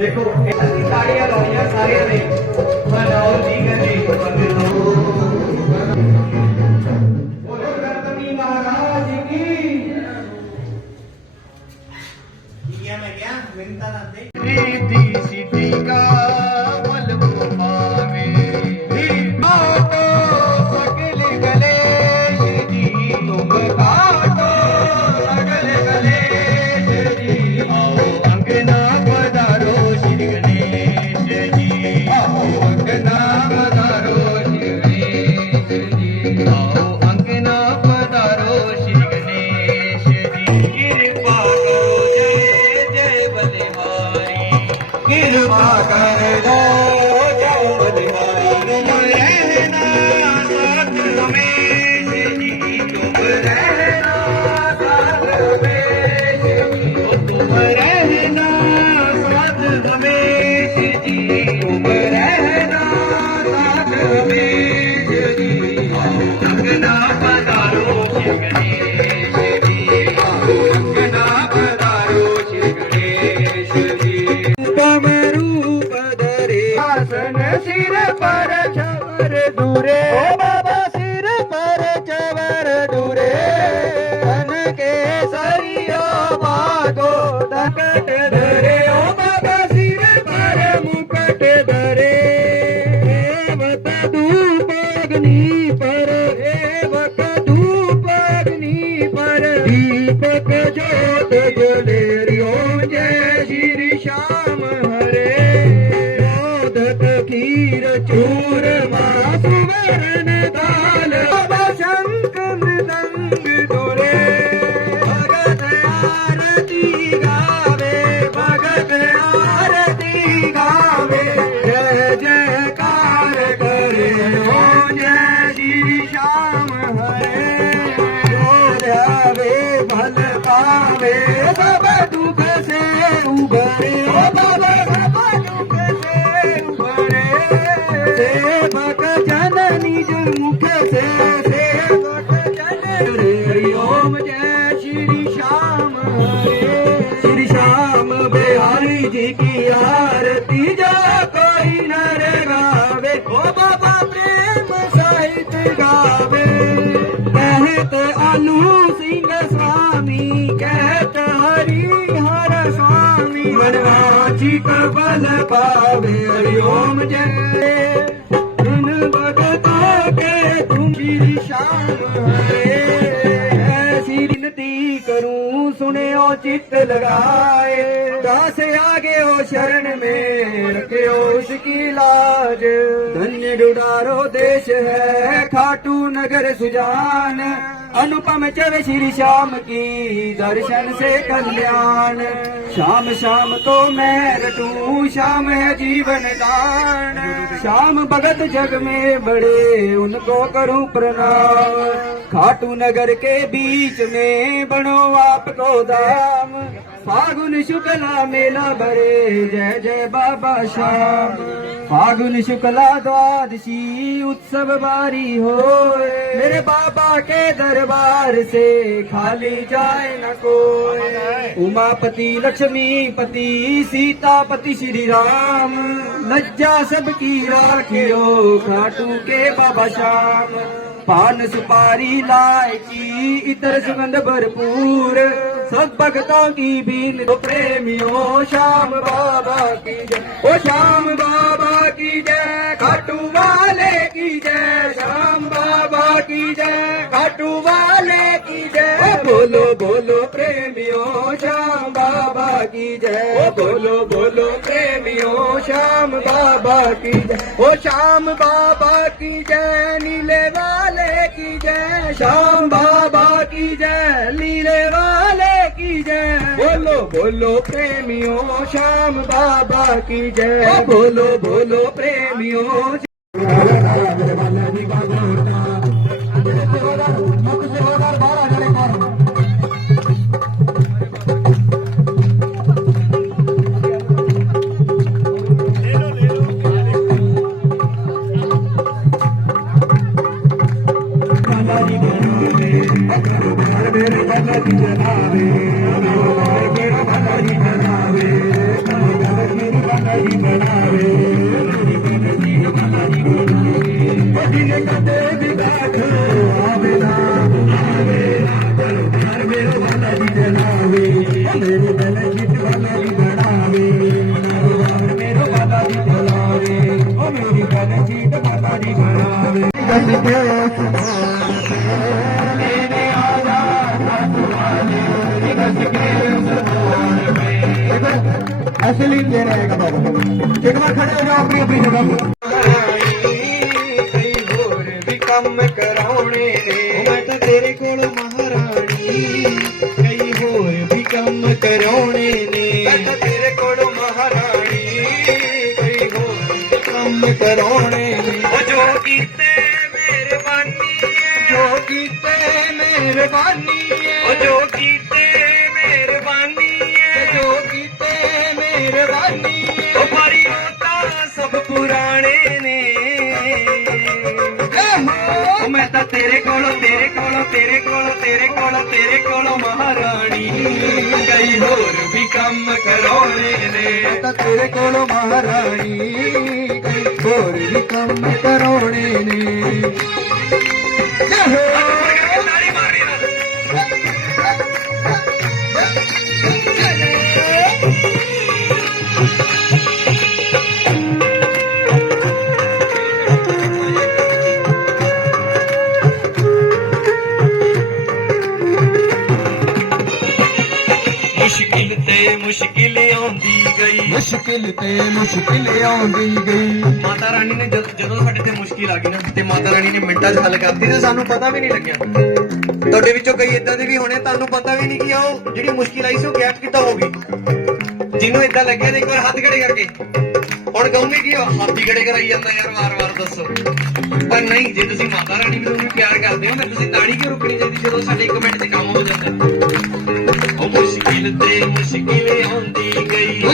ਦੇਖੋ ਅਸੀਂ ਤਾੜੀਆਂ ਲਾਉਣੀਆਂ ਸਾਰਿਆਂ ਨੇ। ਪਧਾਰੋ ਸ਼੍ਰੀ தூர ਨ ਪਾਵੇ ਓਮ ਜਪੇ ਬਿਨ ਭਗਤਾ ਕੇ ਤੁਮੀ ਸ਼ਾਨ ਹੈ ਸਿਰ ਨਤੀ ਕਰੂੰ, ਸੁਣਿਓ, ਚਿੱਤ ਲਗਾਏ। ਦਾਸ ਆਗੇ ਹੋ ਸ਼ਰਨ ਮੇ ਰਖਿਓ ਉਸ ਕੀ ਲਾਜ? ਧੰਨ ਡੁਡਾਰੋ ਦੇਸ਼ ਹੈ, ਖਾਟੂ ਨਗਰ ਸੁਜਾਨ। अनुपम चवे श्री श्याम की दर्शन से कल्याण शाम शाम को मैं रटू शाम है जीवन दान शाम भगत जग में बड़े उनको करूं प्रणाम खाटू नगर के बीच में बनो आपको धाम फागुन शुक्ला मेला भरे जय जय बाबा श्याम. फागुन शुक्ला द्वादशी उत्सव बारी हो मेरे बाबा के दरबार से खाली जाए न कोई. उमापति लक्ष्मीपति सीतापति श्री राम लज्जा सबकी राखियो खाटू के बाबा श्याम. पान सुपारी लाइची इतर सुगंध भरपूर. सब भगतों की बीन तो प्रेमियों, श्याम बाबा की जय। ओ श्याम बाबा की जय, खाटू वाले की जय, श्याम बाबा की जय, खाटू वाले की जय। बोलो बोलो प्रेमियों, श्याम की जय ओ बोलो बोलो प्रेमियों श्याम बाबा की जय ओ श्याम बाबा की जय नीले वाले की जय श्याम बाबा की जय नीले वाले की जय बोलो बोलो प्रेमियों श्याम बाबा की जय बोलो बोलो प्रेमियों ਹੈਗਾ ਬਾਬਾ ਇੱਕ ਵਾਰ ਖੜੇ ਹੋ ਜਾਓ ਆਪਣੀ ਆਪਣੀ ਜਗ੍ਹਾ ਕਈ ਹੋਰ ਵੀ ਕੰਮ ਕਰਾਉਣੇ ਨੇ ਮੈਂ ਤਾਂ ਤੇਰੇ ਕੋਲ ਮਹਾਰਾਣੀ ਕਈ ਹੋਰ ਵੀ ਕੰਮ ਕਰਾਉਣੇ ਨੇ। ਮੈਂ ਤਾਂ ਤੇਰੇ ਕੋਲ ਮਹਾਰਾਣੀ ਕਈ ਹੋਰ ਕੰਮ ਕਰਾਉਣੇ ਨੇ। ਉਹ ਜੋ ਕੀਤੇ ਮਿਹਰਬਾਨੀ ਉਹ ਜੋ ਕੀਤੇ ਮਿਹਰਬਾਨੀ ਜੋ ਕੀਤੇ ਮਿਹਰਬਾਨੀ ਮਾਰੀ ਉਹ ਤਾਂ ਸਭ ਪੁਰਾਣੇ ਨੇ। ਉਹ ਮੈਂ। ਤਾਂ ਤੇਰੇ ਕੋਲੋਂ ਤੇਰੇ ਕੋਲੋਂ ਤੇਰੇ ਕੋਲੋਂ ਤੇਰੇ ਕੋਲੋਂ ਤੇਰੇ ਕੋਲੋਂ ਮਹਾਰਾਣੀ। ਕਈ ਹੋਰ ਵੀ ਕੰਮ ਕਰਾਉਣੇ ਨੇ। ਤਾਂ ਤੇਰੇ ਕੋਲੋਂ ਮਹਾਰਾਣੀ। ਕਈ ਹੋਰ ਵੀ ਕੰਮ ਕਰਾਉਣੇ ਨੇ। ਮੁਸ਼ਕਿਲ ਤੇ ਮੁਸ਼ਕਿਲ ਆਉਂਦੀ ਗਈ। ਮਾਤਾ ਰਾਣੀ ਨੇ ਜਦ- ਜਦੋਂ ਸਾਡੇ ਤੇ ਮੁਸ਼ਕਿਲ ਆ ਗਈ ਨਾ, ਤੇ ਮਾਤਾ ਰਾਣੀ ਨੇ ਮਿੰਟਾਂ 'ਚ ਹੱਲ ਕਰਤੀ ਤੇ ਸਾਨੂੰ ਪਤਾ ਵੀ ਨਹੀਂ ਲੱਗਿਆ। ਤੁਹਾਡੇ ਵਿੱਚੋਂ ਕਈ ਇਦਾਂ ਦੇ ਵੀ ਹੋਣੇ, ਤੁਹਾਨੂੰ ਪਤਾ ਵੀ ਨਹੀਂ ਕਿ ਉਹ ਜਿਹੜੀ ਮੁਸ਼ਕਿਲ ਆਈ ਸੀ, ਉਹ ਗੈਪ ਕਿੱਦਾਂ ਹੋ ਗਈ? ਜਿਹਨੂੰ ਇਦਾਂ ਲੱਗਿਆ ਤੇ ਇੱਕ ਵਾਰ ਹੱਥ ਖੜੇ ਕਰਕੇ। ਹੁਣ ਕਹੋਗੇ ਕਿ ਉਹ ਹੱਥ ਹੀ ਖੜੇ ਕਰਾਈ ਜਾਂਦਾ ਯਾਰ, ਵਾਰ-ਵਾਰ ਦੱਸੋ। ਪਰ ਨਹੀਂ, ਜੇ ਤੁਸੀਂ ਮਾਤਾ ਰਾਣੀ ਨੂੰ ਵੀ ਪਿਆਰ ਕਰਦੇ ਹੋ, ਤਾਂ ਤੁਸੀਂ ਤਾੜੀ ਕਿਉਂ ਰੁਕਣੀ ਚਾਹੀਦੀ ਜਦੋਂ ਸਾਡੇ ਇੱਕ ਮਿੰਟ 'ਚ ਕੰਮ ਹੋ ਜਾਂਦਾ? ਉਹ ਮੁਸ਼ਕਿਲ ਤੇ ਮੁਸ਼ਕਿਲ ਆਉਂਦੀ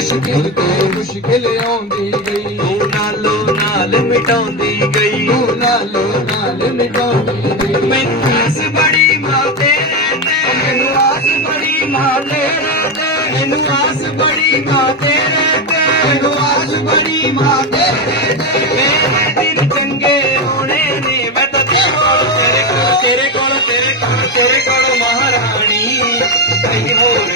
ਮੁਸ਼ਕਿਲ ਤੇ ਮੁਸ਼ਕਿਲ ਆਉਂਦੀ ਗਈ। ਤੂੰ ਨਾਲੋਂ ਨਾਲ ਮਿਟਾਉਂਦੀ ਗਈ। ਤੂੰ ਨਾਲੋਂ ਨਾਲ ਮਿਟਾਉਂਦੀ ਗਈ। ਮੈਨੂੰ ਆਸ ਬੜੀ ਮਾਂ ਤੇਰੇ ਤੇ ਮੈਨੂੰ ਆਸ ਬੜੀ ਮਾਂ ਤੇਰੇ ਤੇ ਮੈਨੂੰ ਆਸ ਬੜੀ ਮਾਂ ਤੇਰੇ ਤੇ ਮੈਨੂੰ ਆਸ ਬੜੀ ਮਾਂ ਤੇਰੇ ਤੇ ਮੇਰੇ ਦਿਨ ਚੰਗੇ ਹੋਣੇ ਨੇ। ਮੈਂ ਤਾਂ ਤੇਰੇ ਕੋਲ ਤੇਰੇ ਕੋਲ ਤੇਰੇ ਕੋਲ ਤੇਰੇ ਕੋਲ ਮਹਾਰਾਣੀ। ਕਈ ਹੋਰ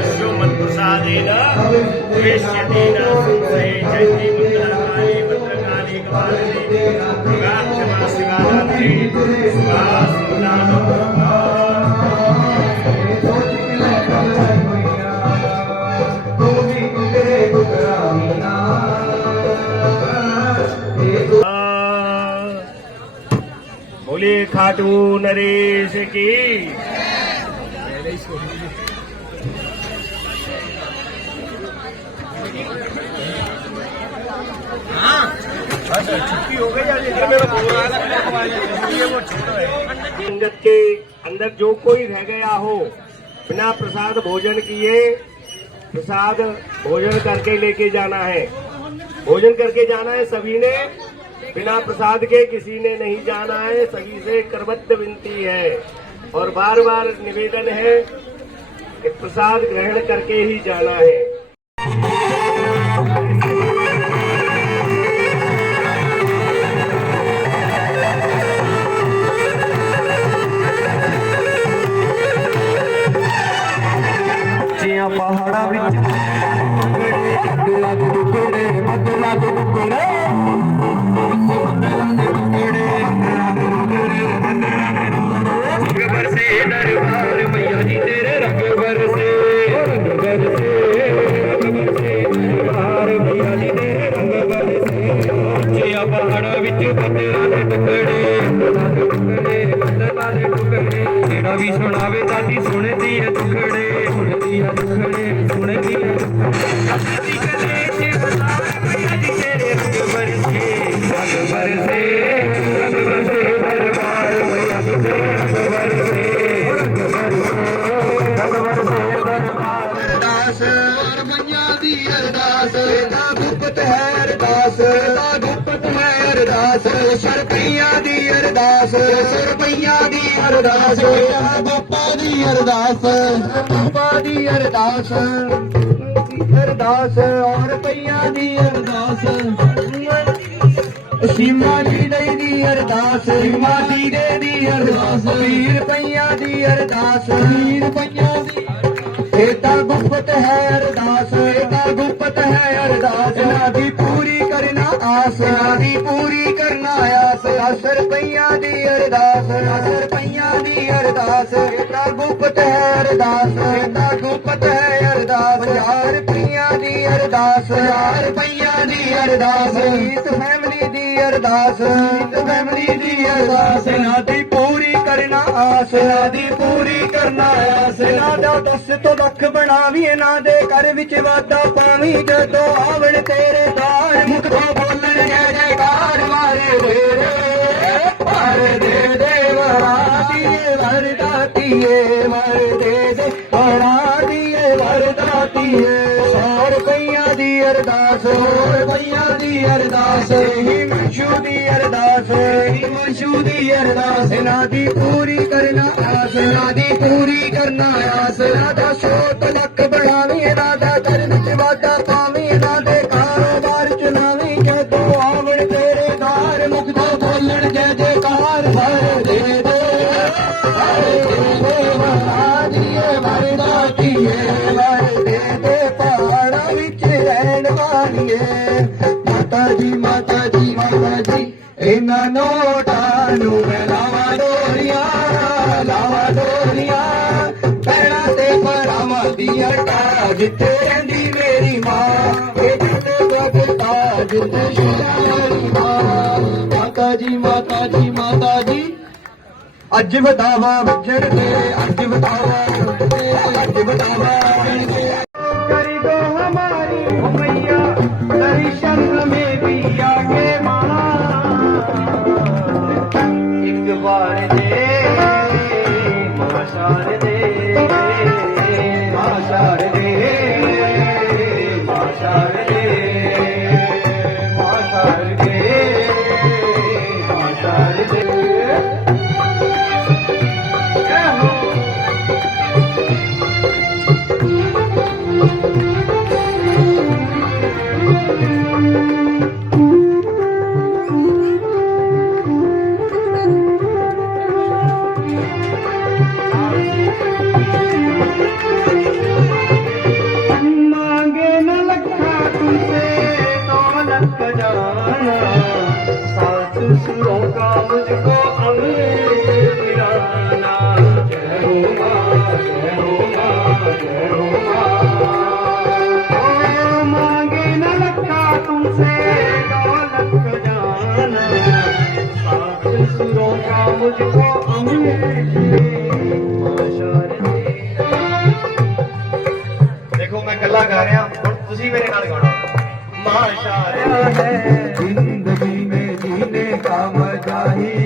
ధాన్యపుష్యోమత్ప్రసాదేన వేష్యతేన సంశ్రయే జయతి बोले, खाटू नरेश की। छुट्टी हो। संगत के अंदर जो कोई रह गया हो, बिना प्रसाद भोजन किए, प्रसाद भोजन करके लेके जाना है। भोजन करके जाना है सभी ने। बिना प्रसाद के किसी ने नहीं जाना है सभी से करबद्ध विनती है और बार बार निवेदन है कि प्रसाद ग्रहण करके ही जाना है ਅਰਦਾਸ। ਸਰਪਈਆਂ ਦੀ ਅਰਦਾਸ। ਸਰਪਈਆਂ ਦੀ ਅਰਦਾਸ। ਬਾਪਾ ਦੀ ਅਰਦਾਸ। ਬਾਪਾ ਦੀ ਅਰਦਾਸ। ਅਰਦਾਸ ਔਰ ਪਈਆਂ ਦੀ ਅਰਦਾਸ। ਸੀਮਾ ਜੀ ਦੇ ਅਰਦਾਸ। ਸੀਮਾ ਜੀ ਦੇ ਦੀ ਅਰਦਾਸ। ਵੀਰ ਪਈਆਂ ਦੀ ਅਰਦਾਸ। ਵੀਰ ਪਈਆਂ ਦੀ ਇਹ ਤਾਂ ਗੁਪਤ ਹੈ ਅਰਦਾਸ। ਇਹ ਤਾਂ ਗੁਪਤ ਹੈ ਅਰਦਾਸ। ਨਾ ਦੀ ਪੂਰੀ ਕਰਨਾ ਦੀ ਪੂਰੀ ਕਰਨਾ ਆਸ ਅਸਰ ਪਈਆਂ ਦੀ ਅਰਦਾਸ। ਅਸਰ ਪਈਆਂ ਦੀ ਅਰਦਾਸ। ਇਹ ਗੁਪਤ ਹੈ ਅਰਦਾਸ। ਇਹ ਗੁਪਤ ਹੈ ਅਰਦਾਸ। ਯਾਰ ਪਈਆਂ ਦੀ ਅਰਦਾਸ। ਯਾਰ ਪਈਆਂ ਦੀ ਅਰਦਾਸ। ਇਸ ਫੈਮਿਲੀ ਦੀ ਅਰਦਾਸ ਫੈਮਿਲੀ ਦੀ ਅਰਦਾਸ। ਨਾ ਦੀ ਪੂਰੀ ਕਰਨਾ ਆਸ। ਨਾ ਦੀ ਪੂਰੀ ਕਰਨਾ ਆਸ। ਨਾ ਦਾ ਦਸ ਤੋਂ ਲੱਖ ਬਣਾਵੀ ਨਾ ਦੇ ਘਰ ਵਿੱਚ ਵਾਦਾ ਪਾਵੀ। ਜਦੋਂ ਆਵਣ ਤੇਰੇ ਦਾਰ ਮੁਖ ਤੋਂ ਬੋਲਣ ਜੈ ਜੈਕਾਰ ਮਾਰੇ ਵੇਰੇ ਪਰ ਦੇ ਦੇ ਵਰਾਦੀਏ ਵਰਦਾਤੀਏ ਵਰ ਦੇ ਵਰਦਾਤੀਏ। ਪਈਆਂ ਦੀ ਅਰਦਾਸ ਹੋਰ ਪਈਆਂ ਦੀ ਅਰਦਾਸ ਹੀ ਮਨਸ਼ੂ ਦੀ ਅਰਦਾਸ ਹੀ ਮਨਸ਼ੂ ਦੀ ਅਰਦਾਸ ਨਾ ਦੀ ਪੂਰੀ ਕਰਨਾ ਆਸ। ਨਾ ਦੀ ਪੂਰੀ ਕਰਨਾ ਆਸ। ਨਾ ਦਾ ਸੋਤ ਲੱਖ ਨੋਟਾਂ ਨੂੰ ਮੈਂ ਡੋਰੀਆਂ, ਲਾਵਾਂ ਡੋਰੀਆਂ। ਪੈਰਾਂ ਤੇ ਪਰਾਵਾਂ ਦੀਆਂ ਟਾਰਾਂ ਜਿੱਥੇ ਰਹਿੰਦੀ ਮੇਰੀ ਮਾਂ, ਇਹ ਜਿੱਥੇ ਬਗਤਾ ਜਿੱਥੇ ਸ਼ਿਲਾ ਵਾਲੀ ਮਾਂ। ਮਾਤਾ ਜੀ ਮਾਤਾ ਜੀ ਮਾਤਾ ਜੀ। ਅੱਜ ਵਧਾਵਾ ਵੱਜਣ ਦੇ ਅੱਜ ਵਧਾਵਾ ਅੱਜ ਵਧਾਵਾ রে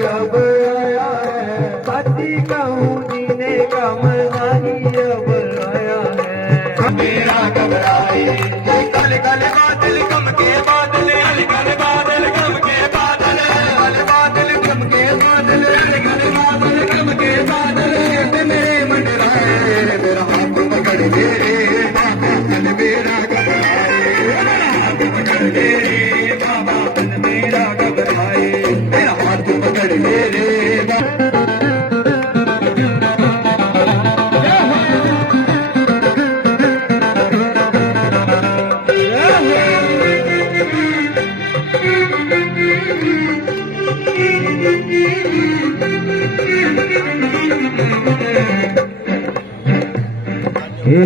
अब आया है साथी कहूँ जीने का मजा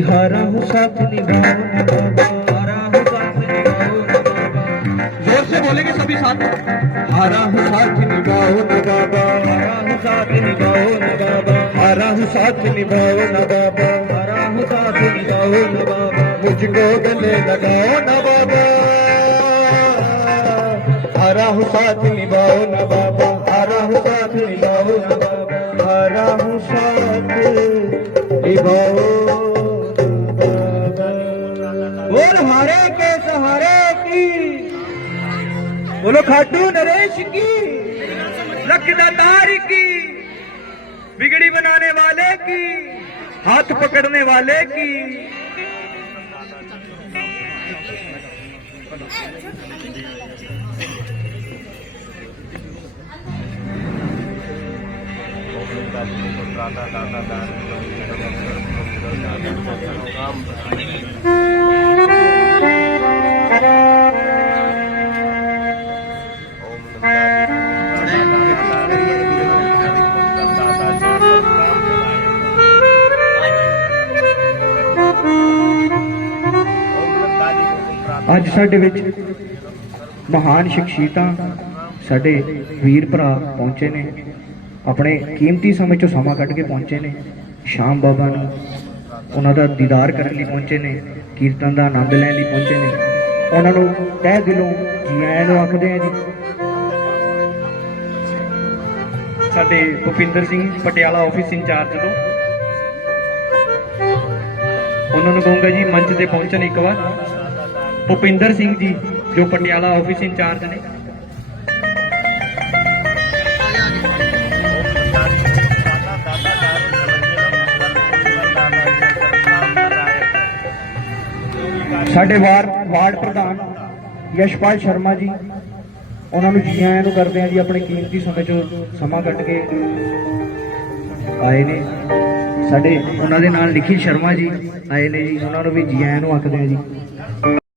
हरा हो साथ हो ज़ोर से बोलेंगे सभी साथ हरा हो साथ निभाओ न बाबा हरा हो साथ निभाओ न बाबा हरा हो साथ निभाओ न बाबा हरा हो साथ निभाओ न बाबा मुझको गले लगाओ न बाबा हरा हो साथ निभाओ न बाबा हरा हो साथ निभाओ न बाबा हरा हो साथ निभाओ बोलो खाटू नरेश की लखदातार की बिगड़ी बनाने वाले की हाथ पकड़ने वाले की। ਅੱਜ ਸਾਡੇ ਵਿੱਚ ਮਹਾਨ ਸ਼ਖਸੀਅਤਾਂ ਸਾਡੇ ਵੀਰ ਭਰਾ ਪਹੁੰਚੇ ਨੇ। ਆਪਣੇ ਕੀਮਤੀ ਸਮੇਂ ਚੋਂ ਸਮਾਂ ਕੱਢ ਕੇ ਪਹੁੰਚੇ ਨੇ। ਸ਼ਾਮ ਬਾਬਾ ਨੂੰ ਉਹਨਾਂ ਦਾ ਦੀਦਾਰ ਕਰਨ ਲਈ ਪਹੁੰਚੇ ਨੇ, ਕੀਰਤਨ ਦਾ ਆਨੰਦ ਲੈਣ ਲਈ ਪਹੁੰਚੇ ਨੇ। ਉਹਨਾਂ ਨੂੰ ਤਹਿ ਦਿਲੋਂ ਜੀ ਆਇਆਂ ਨੂੰ ਆਖਦੇ ਆ ਜੀ। ਸਾਡੇ ਭੁਪਿੰਦਰ ਸਿੰਘ ਪਟਿਆਲਾ ਆਫਿਸ ਇੰਚਾਰਜ ਤੋਂ। ਉਹਨਾਂ ਨੂੰ ਕਹੂੰਗਾ ਜੀ ਮੰਚ ਤੇ ਪਹੁੰਚਣ ਇੱਕ ਵਾਰ। ਭੁਪਿੰਦਰ ਸਿੰਘ ਜੀ, ਜੋ ਪਟਿਆਲਾ ਆਫਿਸ ਇੰਚਾਰਜ ਨੇ। ਸਾਡੇ ਵਾਰ, ਵਾਰਡ ਪ੍ਰਧਾਨ ਯਸ਼ਪਾਲ ਸ਼ਰਮਾ ਜੀ, ਉਹਨਾਂ ਨੂੰ ਜੀ ਆਇਆਂ ਨੂੰ ਕਰਦੇ ਆ ਜੀ, ਆਪਣੇ ਕੀਮਤੀ ਸਮੇਂ ਚੋਂ ਸਮਾਂ ਕੱਢ ਕੇ ਆਏ ਨੇ। ਸਾਡੇ, ਉਹਨਾਂ ਦੇ ਨਾਲ ਨਿਖਿਲ ਸ਼ਰਮਾ ਜੀ ਆਏ ਨੇ ਜੀ, ਉਹਨਾਂ ਨੂੰ ਵੀ ਜੀ ਆਇਆਂ ਨੂੰ ਆਖਦੇ ਆ ਜੀ।